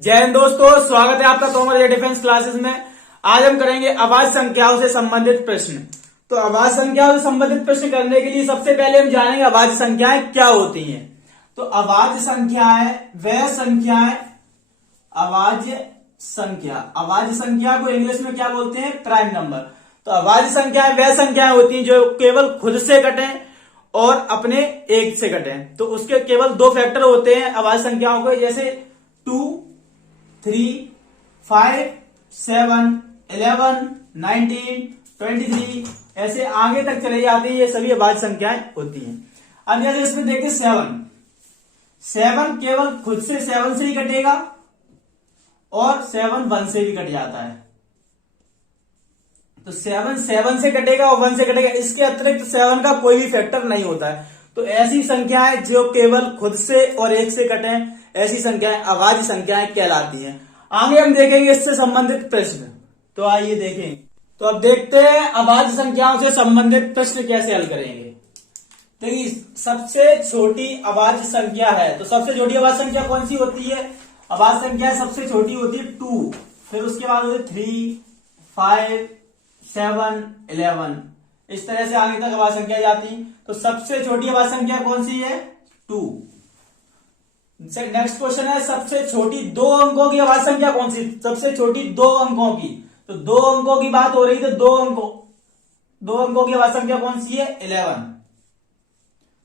जय हिंद दोस्तों, स्वागत है आपका तोमर डिफेंस क्लासेस में। आज हम करेंगे आवाज संख्याओं से संबंधित प्रश्न। तो आवाज संख्याओं से संबंधित प्रश्न करने के लिए सबसे पहले हम जानेंगे आवाज संख्याएं क्या होती हैं। तो आवाज संख्याएं वह संख्याएं आवाज संख्या को इंग्लिश में क्या बोलते हैं? Prime number. तो आवाज संख्याएं वह संख्याएं होती हैं जो केवल खुद से कटें और अपने एक से कटें। तो उसके केवल दो फैक्टर होते हैं आवाज संख्याओं के, जैसे 2, 3, 5, 7, 11, 19, 23 ऐसे आगे तक चले जाते हैं। ये सभी आवाज संख्याएं होती हैं। अब जैसे इसमें देखते 7 केवल खुद से 7 से ही कटेगा और 7 1 से भी कट जाता है। तो 7 7 से कटेगा और 1 से कटेगा। इसके अतिरिक्त 7 का कोई भी फैक्टर नहीं होता है। तो ऐसी संख्याएं जो केवल खुद से और एक से कटे, ऐसी संख्याएं आवाज संख्याएं कहलाती हैं। आगे हम देखेंगे इससे संबंधित प्रश्न। तो आइए देखें। तो अब देखते हैं आवाज संख्याओं से संबंधित प्रश्न कैसे हल करेंगे। देखिए, सबसे छोटी आवाज संख्या है। तो सबसे छोटी आवाज संख्या कौन सी होती है? आवाज संख्या सबसे छोटी होती है 2, फिर उसके बाद होती है 3, 5, 7, 11। इस तरह से आगे तक आवाज संख्या जाती है। तो सबसे छोटी आवाज संख्या कौन सी है? 2। नेक्स्ट क्वेश्चन है, सबसे छोटी 2 अंकों की आवाज संख्या कौन सी? सबसे छोटी 2 अंकों की। तो 2 अंकों की बात हो रही है, तो 2 अंकों की आवाज संख्या कौन सी है? 11।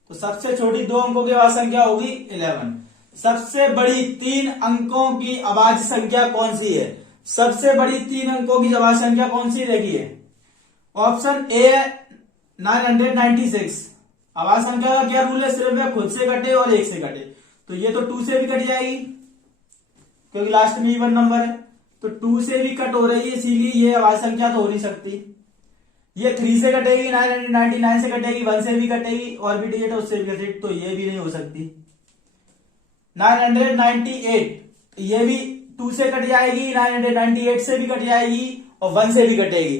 तो सबसे छोटी 2 अंकों की आवाज संख्या होगी 11। सबसे बड़ी 3 अंकों की आवाज संख्या कौन सी है? सबसे बड़ी 3 अंकों की आवाज संख्या कौन सी? देखिए, ऑप्शन ए है 996। आवाज संख्या का क्या रूल है? सिर्फ खुद से कटे और एक से कटे। तो ये तो 2 से भी कट जाएगी क्योंकि लास्ट में इवन नंबर है। तो 2 से भी कट हो रही है, इसीलिए ये आवाज संख्या तो हो नहीं सकती। ये 3 से कटेगी, 999 से कटेगी, 1 से भी कटेगी और भी डिजिट है उससे भी कटेगी। तो ये भी नहीं हो सकती। 998 ये भी 2 से कट जाएगी, 998 से भी कट जाएगी और 1 से भी कटेगी।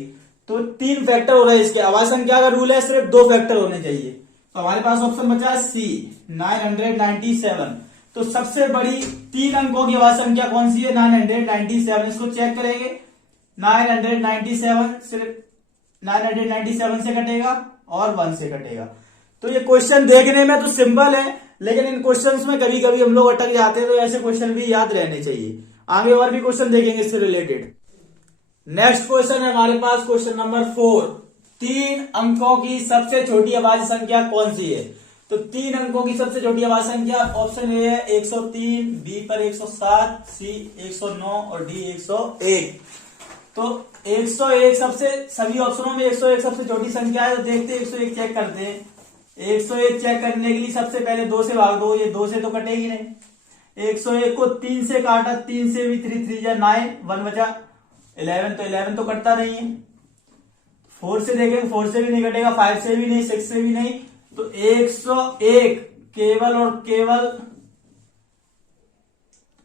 तो 3 फैक्टर हो रहे हैं इसके। आवाज संख्या का रूल है सिर्फ 2 फैक्टर होने चाहिए। तो हमारे पास ऑप्शन बचा सी 997। तो सबसे बड़ी 3 अंकों की आवाज संख्या कौन सी है? 997। इसको चेक करेंगे। 997 सिर्फ 997 से कटेगा और 1 से कटेगा। तो ये क्वेश्चन देखने में तो सिंपल है, लेकिन इन क्वेश्चंस में कभी कभी हम लोग अटक जाते हैं। तो ऐसे क्वेश्चन भी याद रहने चाहिए। आगे और भी क्वेश्चन देखेंगे इससे रिलेटेड। नेक्स्ट क्वेश्चन है हमारे पास क्वेश्चन नंबर 4। 3 अंकों की सबसे छोटी आवाज संख्या कौन सी है? तो 3 अंकों की सबसे छोटी आवाज संख्या ऑप्शन ए है 103, बी पर 107, सी 109 और डी 101। तो 101 सभी ऑप्शनों में 101 सबसे छोटी संख्या है। तो देखते हैं 101 चेक करते हैं। 101 चेक करने के लिए सबसे पहले 2 से भाग दो। ये 2 से तो कटेगी नहीं। 101 को 3 से काटा, 3 से भी 3 3 जा 9, 1 बचा 11। तो 11 तो कटता नहीं है। 4 से देखेंगे, 4 से भी नहीं कटेगा, 5 से भी नहीं, 6 से भी नहीं। तो 101 केवल और केवल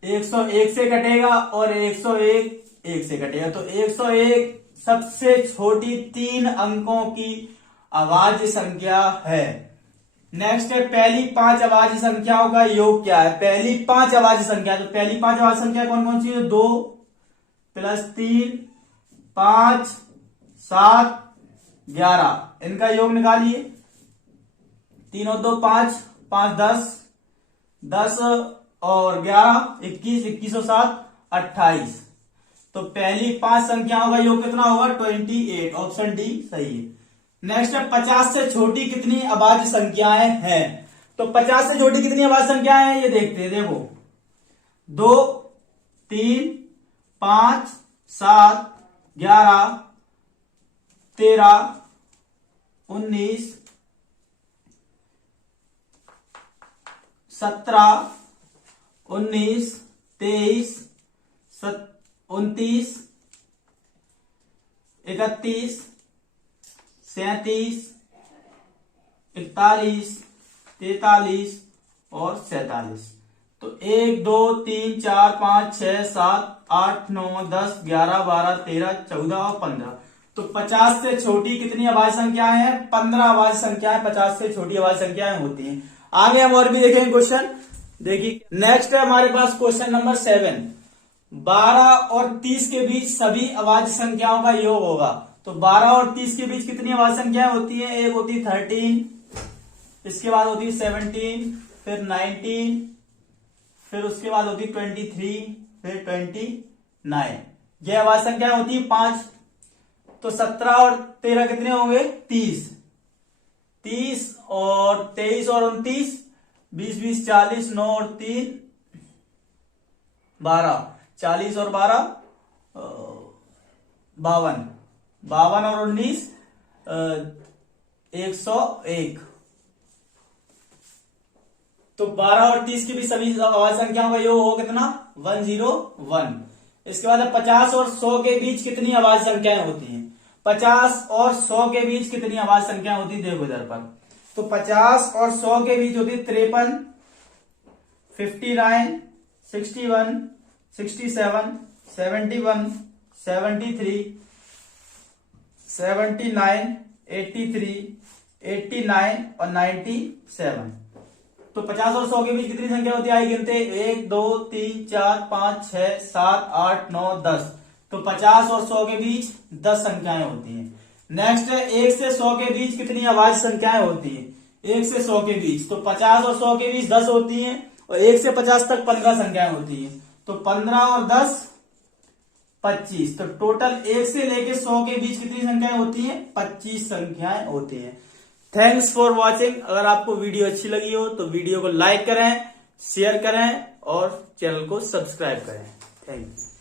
101 से कटेगा और 101 1 से कटेगा। तो 101 सबसे छोटी 3 अंकों की आवाज संख्या है। नेक्स्ट है, पहली 5 आवाज संख्याओं का योग क्या है? पहली 5 आवाज संख्या। तो पहली 5 आवाज संख्या कौन कौन सी है? 2 + 3, 5, 7, 11। इनका योग निकालिए। 3 और 2 5, 5 10, 10 और 11 21, 21 और 7 28। तो पहली 5 संख्याओं का योग कितना होगा? 28। ऑप्शन डी सही है। नेक्स्ट है, 50 से छोटी कितनी आवाज संख्याएं हैं? तो 50 से छोटी कितनी आवाज संख्याएं हैं ये देखते हैं। देखो, 2, 3, 5, 7, 11, 13, 19, 17, 19, 23, 29, 31, 37, 41, 43 और 47। तो 1 2 3 4 5 6 7 8 9 10 11 12 13 14 और 15। तो 50 से छोटी कितनी आवाज संख्याएं हैं? 15 आवाज संख्याएं 50 से छोटी आवाज संख्याएं होती हैं। आगे हम और भी देखेंगे क्वेश्चन। देखिए नेक्स्ट है हमारे पास क्वेश्चन नंबर 7। 12 और 30 के बीच सभी अभाज्य संख्याओं का योग होगा। तो 12 और 30 के बीच कितनी अभाज्य संख्याएं होती हैं? एक होती 13, इसके बाद होती 17, फिर 19, फिर उसके बाद होती 23, फिर 29। यह अभाज्य संख्याएं होती है 5। तो 17 और 13 कितने होंगे? 30। 30 और 23 और 29, 20 20 40, 9 और 3 12, 40 और 12 52, 52 और 19 101। तो 12 और 30 के भी सभी अभाज्य संख्याओं का योग होगा कितना? 101। इसके बाद 50 और 100 के बीच कितनी अभाज्य संख्याएं होती हैं? 50 और 100 के बीच कितनी अभाज्य संख्याएं होती? देखो इधर पर। तो 50 और 100 के बीच होती 53, 59, 61, 67, 71, 73, 79, 83, 89 और 97। तो 50 और 100 के बीच कितनी संख्या होती है? आई गिनते 1 2 3 4 5 6 7 8 9 10। तो 50 और 100 के बीच 10 संख्याएं होती हैं। नेक्स्ट है 1 से 100 के बीच कितनी अभाज्य संख्याएं होती हैं? 1 से 100 के बीच तो 50 और 100 के बीच 10 होती हैं और 1 से 50 तक 15 संख्याएं होती हैं। तो 15 और 10 25। तो टोटल 1 से लेके 100 के बीच कितनी संख्याएं होती हैं? 25 संख्याएं होती हैं। Thanks for watching. अगर आपको वीडियो अच्छी लगी हो तो वीडियो को लाइक करें, शेयर करें और चैनल को सब्सक्राइब करें। Thank you.